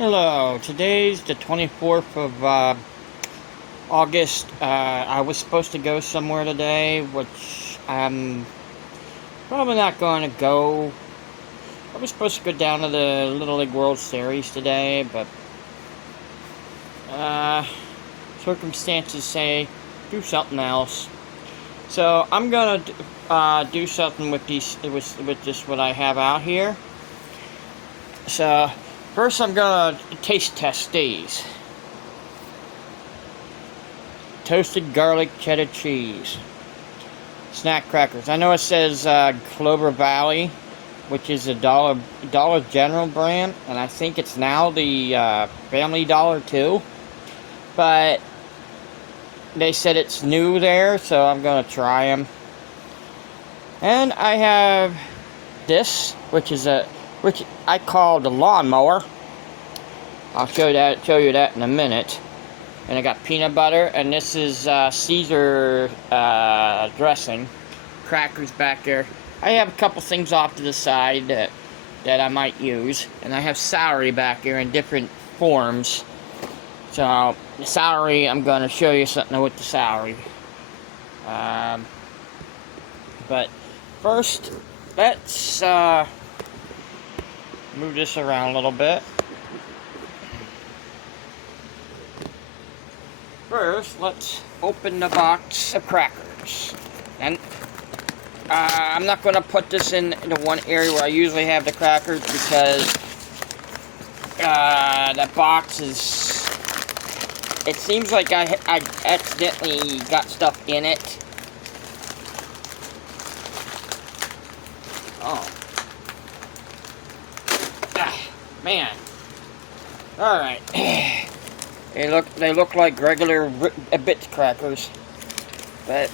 Hello, today's the 24th of August. I was supposed to go somewhere today, which I'm probably not going to go. I was supposed to go down to the Little League World Series today, but circumstances say do something else. So I'm gonna do something with just what I have out here. So first I'm gonna taste test these. Toasted garlic cheddar cheese. Snack crackers. I know it says Clover Valley, which is a Dollar General brand, and I think it's now the Family Dollar too. But they said it's new there, so I'm gonna try them. And I have this, which I call the lawnmower. I'll show you that in a minute. And I got peanut butter, and this is Caesar dressing. Crackers back there. I have a couple things off to the side that I might use, and I have celery back here in different forms. So the celery, I'm going to show you something with the celery. But first, let's move this around a little bit. First, let's open the box of crackers. And I'm not going to put this in the one area where I usually have the crackers because that box is... It seems like I accidentally got stuff in it. Oh. Man. Alright. They look like regular bits crackers, but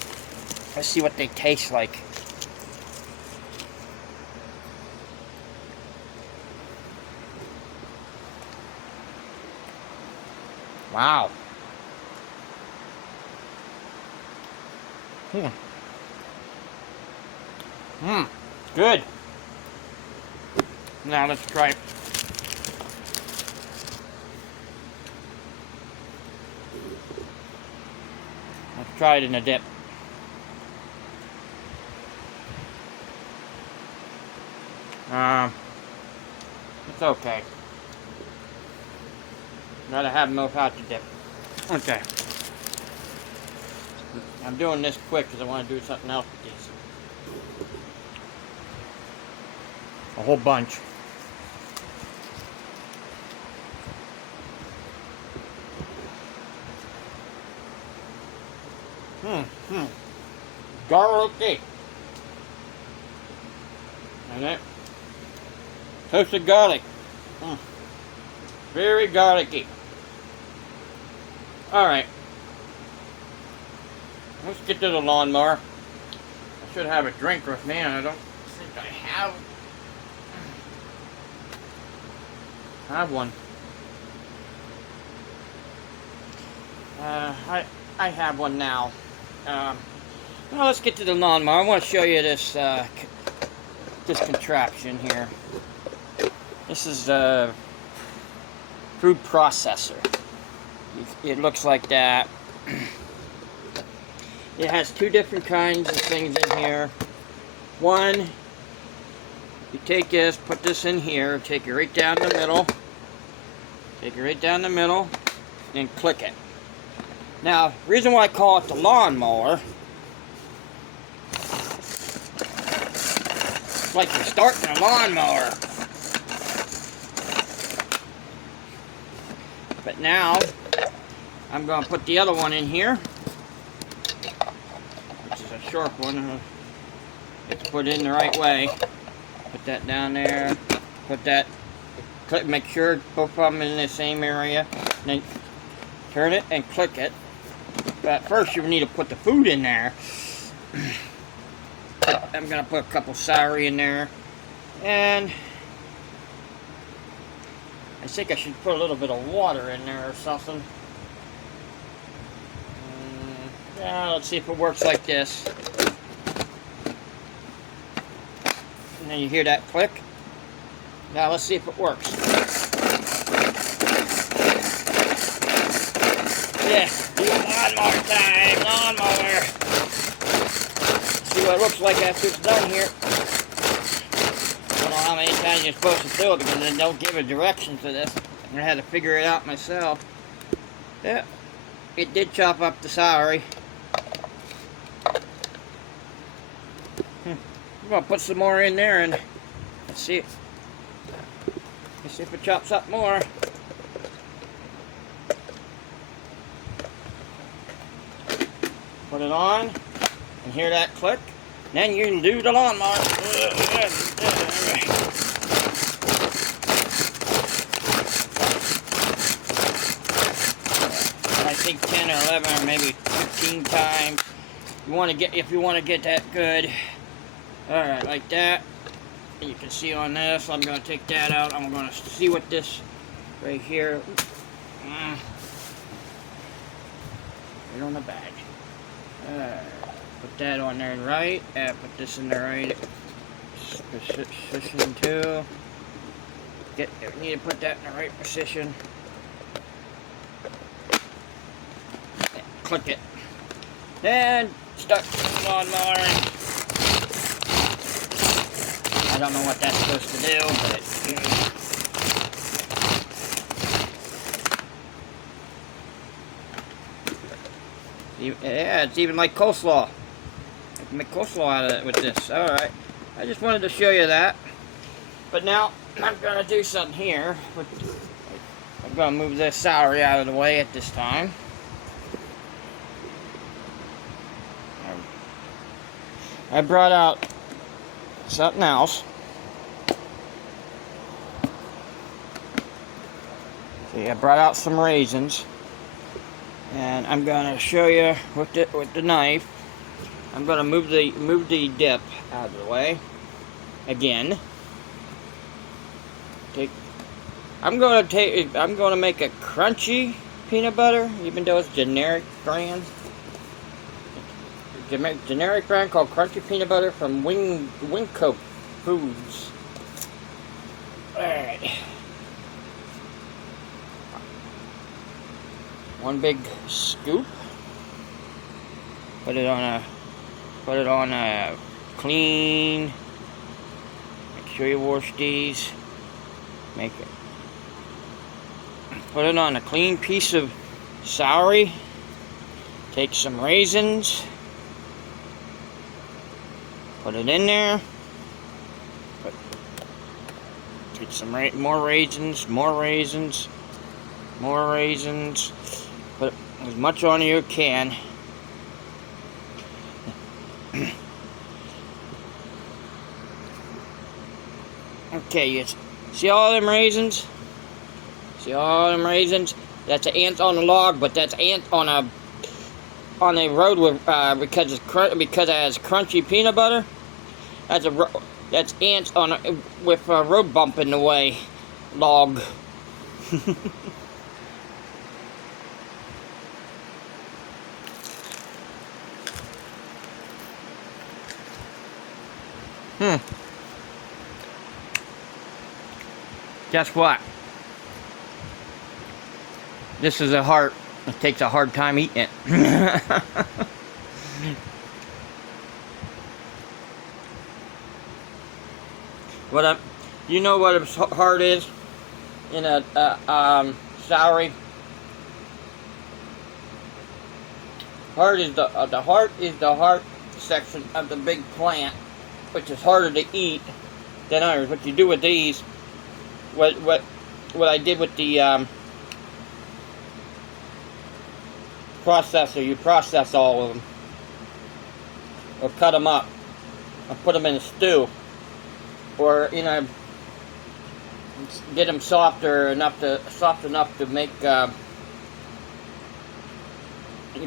let's see what they taste like. Wow. Good. Now let's try it. Let's try it in a dip. It's okay. Gotta have them without the dip. Okay. I'm doing this quick because I want to do something else with these. A whole bunch. Garlicky. And it. Toasted garlic. Very garlicky. Alright. Let's get to the lawnmower. I should have a drink with me, and I don't think I have one. I have one now. Now let's get to the lawnmower. I want to show you this this contraption here. This is a food processor. It looks like that. It has two different kinds of things in here. One, you take this, put this in here, take it right down the middle. Take it right down the middle, and click it. Now, the reason why I call it the lawnmower, it's like you're starting a lawnmower. But now, I'm going to put the other one in here, which is a sharp one. It's put in the right way. Put that down there. Put that, make sure both of them in the same area. Then turn it and click it. But first you need to put the food in there. I'm going to put a couple celery in there. And I think I should put a little bit of water in there or something. Yeah, let's see if it works like this. And then you hear that click. Now let's see if it works. like after it's done here. I don't know how many times you're supposed to do it because they don't give a direction for this. I had to figure it out myself. Yeah, it did chop up the celery. I'm gonna put some more in there and let's see. Let's see if it chops up more. Put it on and hear that click. Then you can do the lawnmower. I think 10 or 11 or maybe 15 times. If you want to get that good. Alright, like that. And you can see on this, I'm going to take that out. I'm going to see what this right here. Right on the bag. Put that on there right. Put this in the right position too. Need to put that in the right position. Click it. Then start the lawnmower. I don't know what that's supposed to do, but yeah, it's even like coleslaw. I can make coleslaw out of it with this. Alright. I just wanted to show you that. But now, I'm going to do something here. I'm going to move this celery out of the way at this time. I brought out something else. See, I brought out some raisins. And I'm going to show you with the knife. I'm going to move the dip out of the way again. I'm going to make a crunchy peanut butter, even though it's generic brand. Generic brand called Crunchy Peanut Butter from Winco Foods. Alright. One big scoop. Put it on a clean. Make sure you wash these. Put it on a clean piece of celery. Take some raisins. Put it in there. Get some more raisins. Put as much on as you can. Okay, you see all them raisins? That's an ant on a log, but that's ant on a road with because it has crunchy peanut butter. That's ants with a road bump in the way log. Guess what? This is it takes a hard time eating it. You know what a heart is in a celery? Heart is the heart section of the big plant, which is harder to eat than others. What you do with these, what I did with the processor, you process all of them, or cut them up, and put them in a stew, or get them soft enough to make. You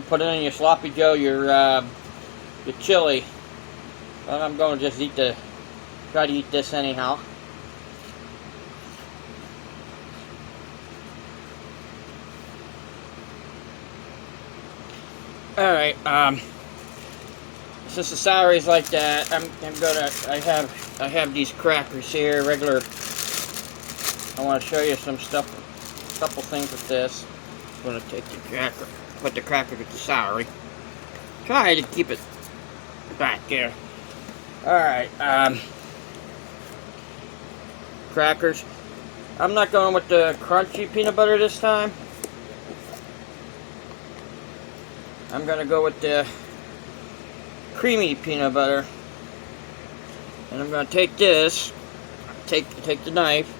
put it in your sloppy joe, your chili. Well, I'm going to just try to eat this anyhow. Alright, since the celery's like that, I have these crackers here, regular. I want to show you some stuff, a couple things with this. I'm going to take the cracker, put the cracker with the celery. Try to keep it back there. Alright, crackers. I'm not going with the crunchy peanut butter this time. I'm gonna go with the creamy peanut butter. And I'm gonna take this, take the knife,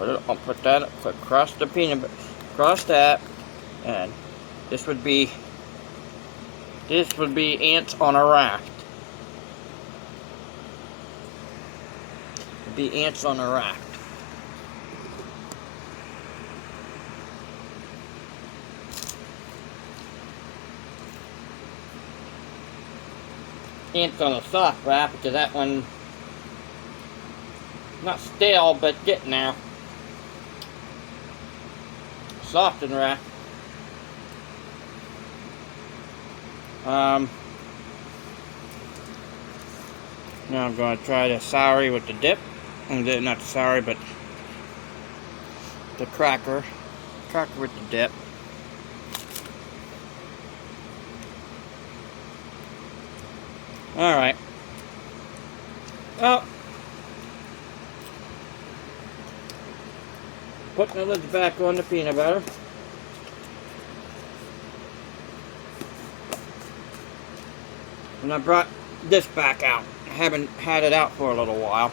I'll put that across the peanut butter, across that, and this would be ants on a raft. It'd be ants on a raft. Ants on a soft raft, because that one not stale, but getting there. Softened raft. Now I'm going to try the celery with the dip. Not the celery, but the cracker. Cracker with the dip. Alright. Well, putting the lids back on the peanut butter. And I brought this back out. I haven't had it out for a little while.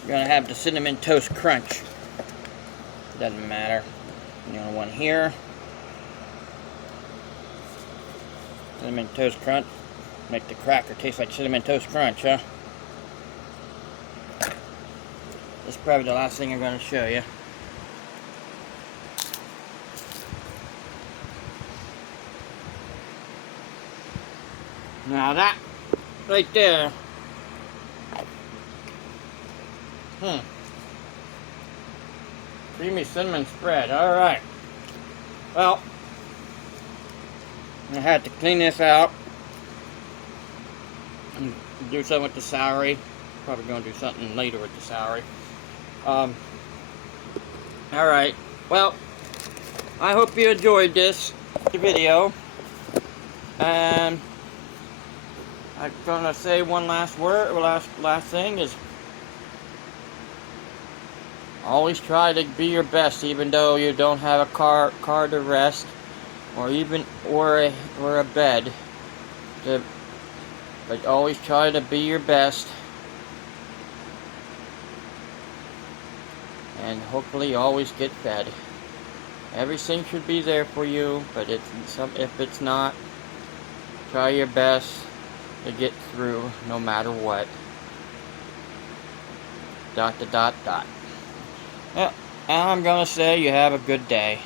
You're gonna have the cinnamon toast crunch. Doesn't matter. You know, one here. Cinnamon toast crunch. Make the cracker taste like cinnamon toast crunch, huh? This is probably the last thing I'm gonna show you. Now that right there, creamy cinnamon spread. All right. Well, I had to clean this out and do something with the celery. Probably gonna do something later with the celery. All right. Well, I hope you enjoyed this video, and I'm gonna say one last word. Last thing is, always try to be your best, even though you don't have a car to rest, or a bed. But always try to be your best, and hopefully always get fed. Everything should be there for you, but if it's not, try your best to get through no matter what. ... Well, I'm gonna say you have a good day.